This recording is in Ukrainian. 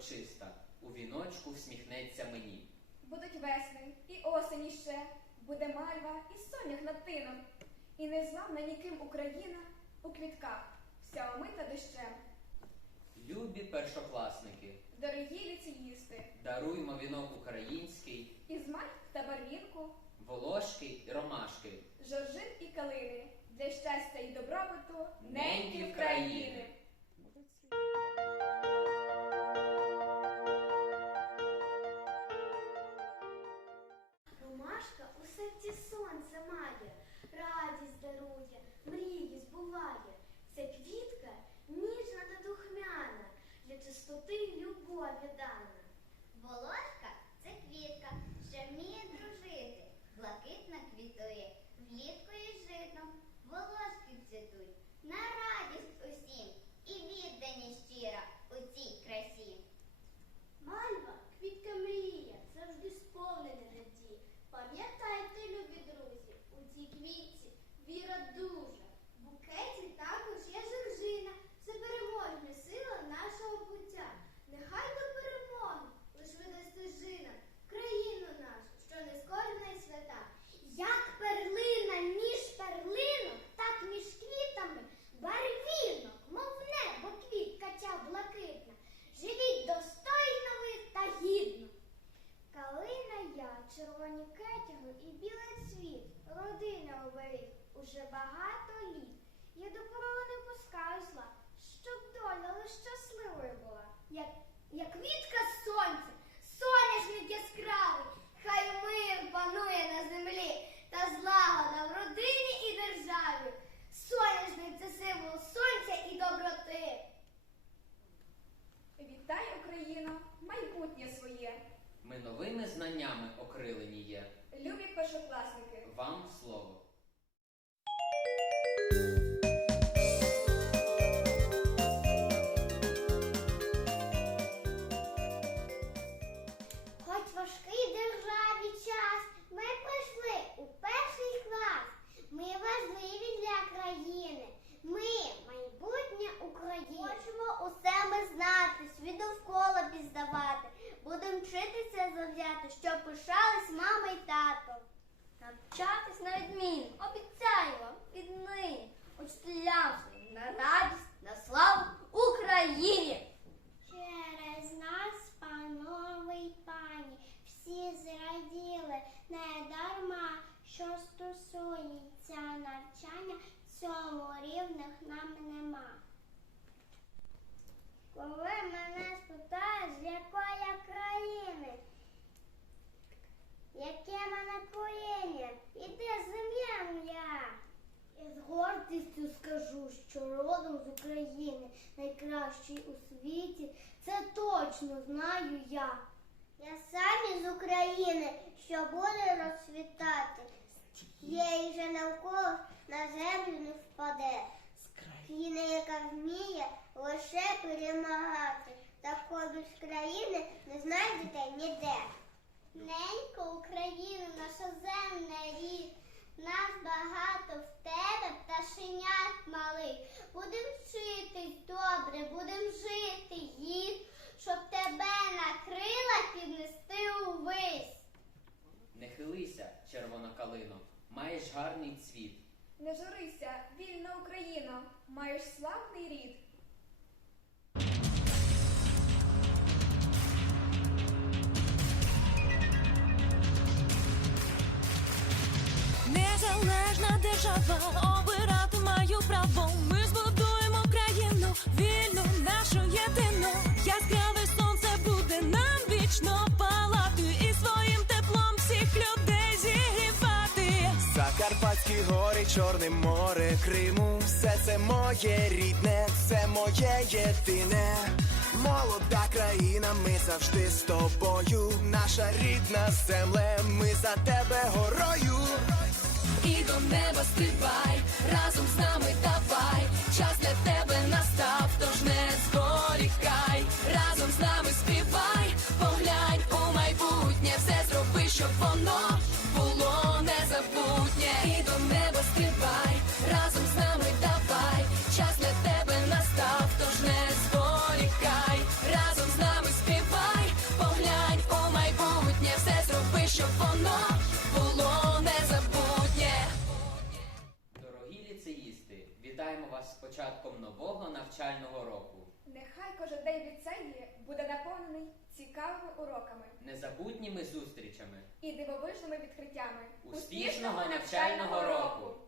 і і врочиста, у віночку всміхнеться мені. Будуть весни і осені ще, буде мальва і сонях над тином. І незламна ніким Україна у квітках, вся омита дощем. Любі першокласники, Дорогі ліцеїсти, даруймо вінок український, із мальв та барвінку, волошки й ромашки. жоржин і калини, для щастя і добробуту Неньки неньки країни. Для ти любові дана. Волошка це квітка, що вміє дружити, блакитна квітує, уже багато літ. Я до пороги не пускаю зла, щоб доля лиш щасливою була. Як, як квітка сонця, соняшник яскравий, хай мир панує на землі та злагода в родині і державі. Соняшник це символ сонця і доброти. Вітай, Україно, майбутнє своє. Ми новими знаннями окрилені є. Любі першокласники, Вам слово. Довкола. Будемо вчитися завзяти, щоб пишались мама й тато. Навчатись на відмін, обіцяємо віднині. Учителям своїм на радість, на славу Україні! Через нас, панове й пані, всі зраділи не дарма, що стосується навчання, цьому рівних нам нема. Коли мене спитають, з якої я країни, яке мене коріння, і де земля моя? Я з гордістю скажу, що родом з України найкращий у світі, це точно знаю я. Я сам із України, що буде розцвітати. Є вже навколо на землю не впаде. Країна, яка вміє лише перемагати, такої без країни не знайдете ніде. Ненько Україна, наша земна рід, нас багато в тебе пташенят малих. Будем вчитись добре, будем жити гід, щоб тебе на крилах піднести увесь. Не хилися, червона калино, маєш гарний цвіт. не журися, вільна Україно, маєш славний рід. Незалежна держава, обирати Закарпатські гори, Чорне море, Криму, все це моє рідне, це моє єдине. Молода країна, ми завжди з тобою. Наша рідна земле, ми за тебе горою. І до неба стрибай, разом з нами давай. Вас з початком нового навчального року. Нехай кожен день ліцеї буде наповнений цікавими уроками Незабутніми зустрічами. і дивовижними відкриттями. Успішного навчального року!